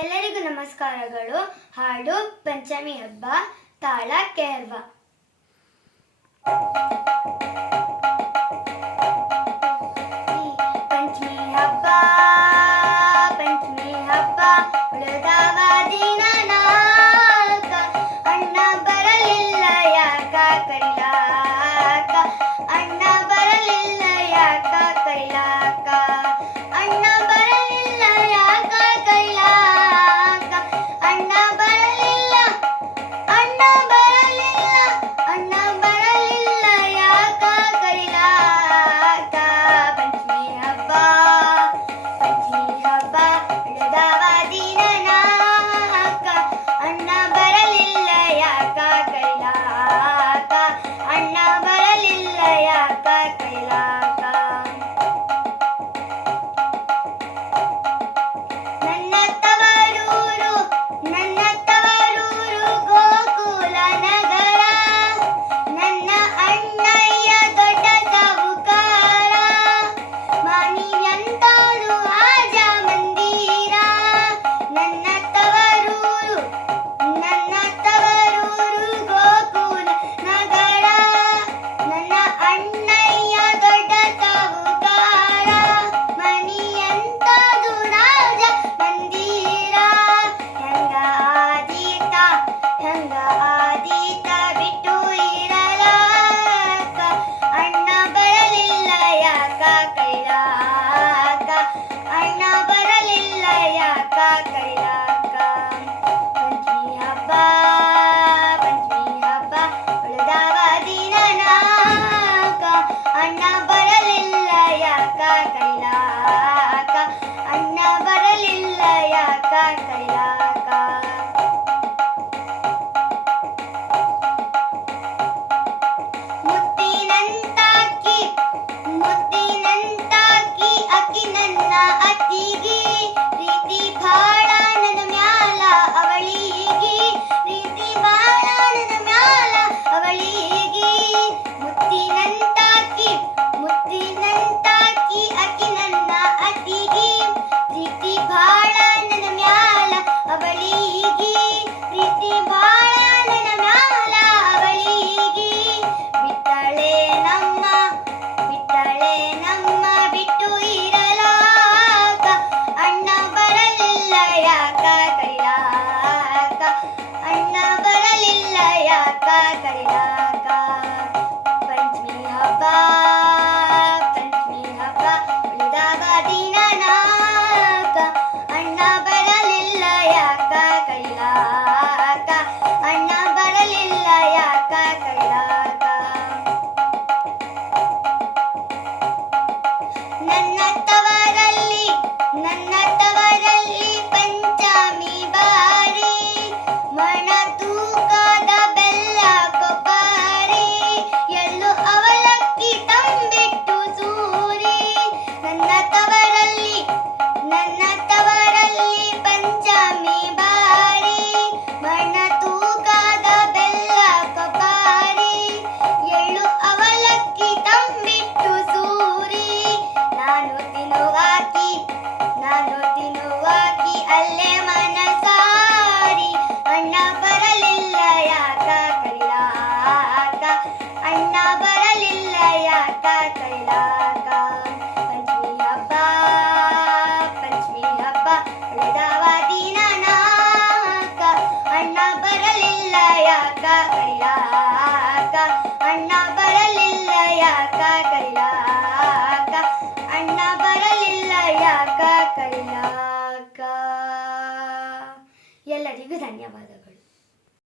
ಎಲ್ಲರಿಗೂ ನಮಸ್ಕಾರಗಳು. ಹಾಡು ಪಂಚಮಿ ಹಬ್ಬ, ತಾಳ ಕೇರ್ವ. ಪಂಚಮಿ ಹಬ್ಬ, ಪಂಚಮಿ ಹಬ್ಬ, ಉಳಿದವ ದಿನ ನಾಲ್ಕ, ಅಣ್ಣ ಬರಲಿಲ್ಲ ಯಾಕ ಕರಿಲಾಕ, ಅಣ್ಣ ಬರಲಿಲ್ಲ ಯಾಕ ಕರಿಲಾಕ, ಅಣ್ಣ ಬರಲಿಲ್ಲ ಯಾಕ ಕರಿಲಾಕ, ಅಣ್ಣ ಬರಲಿಲ್ಲ, ಅಣ್ಣ ಬರಲಿಲ್ಲ, ಅಣ್ಣ ಬರಲಿಲ್ಲ ಯಾಕ ಕರಿಲಾಕ. ಪಂಚಮಿ ಹಬ್ಬ, ಪಂಚಮಿ ಹಬ್ಬ, ಉಳಿದವ ದಿನ ನಾಲ್ಕ, ಅಣ್ಣ ಬರಲಿಲ್ಲ ಯಾಕ ಕರಿಲಾಕ, ಅಣ್ಣ ಬರಲಿಲ್ಲ ಯಾಕ ಕರಿಲಾಕ. ನನ್ನ ತವರೂರು, ನನ್ನ ತವರೂರು ಗೋಕುಲ ನಗರ, ನನ್ನ ಅಣ್ಣಯ್ಯ ದೊಡ್ಡ ಸಾಹುಕಾರ, ಮಾನಿಯಂತಾರು ಆಜ ಮಂದಿರ. ನನ್ನ ತವರೂರು, ನನ್ನ ತವರೂರು ಗೋಕುಲ ನಗರ, ನನ್ನ ಅಣ್ಣಯ್ಯ ದೊಡ್ಡ ಸಾಹುಕಾರ, ಮನಿಯಂತಾದು ರಾಜ ಮಂದಿರ. ಹೆಂಗ ಆದೀತ, ಹೆಂಗ ಆದೀತ ಬಿಟ್ಟು ಇರಲಾಕ, ಅಣ್ಣ ಬರಲಿಲ್ಲ ಯಾಕ ಕೈಲಾಕ, ಅಣ್ಣ ಬರಲಿಲ್ಲ ಯಾಕ ಕೈಲಾಕ. ಪಂಚಮಿ ಹಬ್ಬ, ಪಂಚಮಿ ಹಬ್ಬ, ಉಳಿದವ ದಿನ ನಾಲ್ಕ, ಅಣ್ಣ ಬರಲಿಲ್ಲ ಯಾಕ ಕೈಲಾಕ, ಅಣ್ಣ ಬರಲಿಲ್ಲ ಯಾಕ ಕೈಲಾಕ. ಮುತ್ತಿನಂತಾಕಿ, ಮುತ್ತಿನಂತಾಕಿ ಅಕ್ಕಿ ನನ್ನ ಅತ್ತಿಗಿ, ಪ್ರೀತಿ ಭಾಳ ನನ್ನ ಮ್ಯಾಲ ಅವಳಿಗಿ, ಪ್ರೀತಿ ಭಾಳ ನನ್ನ ಮ್ಯಾಲ ಅವಳಿಗಿ. ಮುತ್ತಿನಂತಾಕಿ, ಮುತ್ತಿನಂತಾಕಿ ಅಕ್ಕಿ ನನ್ನ ಅತ್ತಿಗಿ, ಪ್ರೀತಿ ಭಾಳ ನನ್ನ ಮ್ಯಾಲ ಅವಳಿಗಿ, ಪ್ರೀತಿ ಭಾಳ ನನ್ನ ಮ್ಯಾಲ ಅವಳಿಗಿ. ಬಿಟ್ಟಳೆ ನಮ್ಮ, ಬಿಟ್ಟಳೆ ನಮ್ಮ ಬಿಟ್ಟು ಇರಲಾಕ, ಅಣ್ಣ ಬರಲಿಲ್ಲ ಯಾಕ ಕರಿಲಾಕ, ಅಣ್ಣ ಬರಲಿಲ್ಲ ಯಾಕ ಕರಿಲಾಕ. ಪಂಚಮಿ ಹಬ್ಬ, ಪಂಚಮಿ ಹಬ್ಬ, ಉಳಿದವ ದಿನ ನಾಲ್ಕ, ಅಣ್ಣ ಬರಲಿಲ್ಲ ಯಾಕ ಕರಿಲಾಕ, ಅಣ್ಣ ಬರಲಿಲ್ಲ ಯಾಕ ಕರಿಲಾಕ. ನನ್ನ ತವರಲ್ಲಿ, ನನ್ನ ತವರಲ್ಲಿ ಪಂಚಮಿ ಬಾರಿ, ಮಣ ತೂಕದ ಬೆಲ್ಲ ಕೊಬ್ಬರಿ, ಎಳ್ಳು ಅವಲಕ್ಕಿ ತಂಬಿಟ್ಟು ಸೂರಿ. ನನ್ನ ತವರಲ್ಲಿ, ನನ್ನ ತವರಲ್ಲಿ ಪಂಚಮಿ ಬಾರಿ, ಮಣ ತೂಕದ ಬೆಲ್ಲ ಕೊಬ್ಬರಿ, ಎಳ್ಳು ಅವಲಕ್ಕಿ ತಂಬಿಟ್ಟು ಸೂರಿ. ನಾನು ತಿನ್ನುವಾಕಿ, ನಾನು ತಿನ್ನುವಾಕಿ ಅಲ್ಲೇ ಮನಸಾರಿ, ಅಣ್ಣ ಬರಲಿಲ್ಲ ಯಾಕ ಕರಿಲಾಕ, ಅಣ್ಣ ಬರಲಿಲ್ಲ ಯಾಕ ಕರಿಲಾಕ. ಪಂಚಮಿ ಹಬ್ಬ, ಪಂಚಮಿ ಹಬ್ಬ, ಉಳಿದವ ದಿನ ನಾಲ್ಕ, ಅಣ್ಣ ಬರಲಿಲ್ಲ ಯಾಕ ಕರಿಲಾಕ, ಅಣ್ಣ ಬರಲಿಲ್ಲ ಯಾಕ ಕರಿಲಾಕ, ಅಣ್ಣ ಬರಲಿಲ್ಲ ಯಾಕ ಕರಿಲಾಕ. ಎಲ್ಲರಿಗೂ ಧನ್ಯವಾದಗಳು.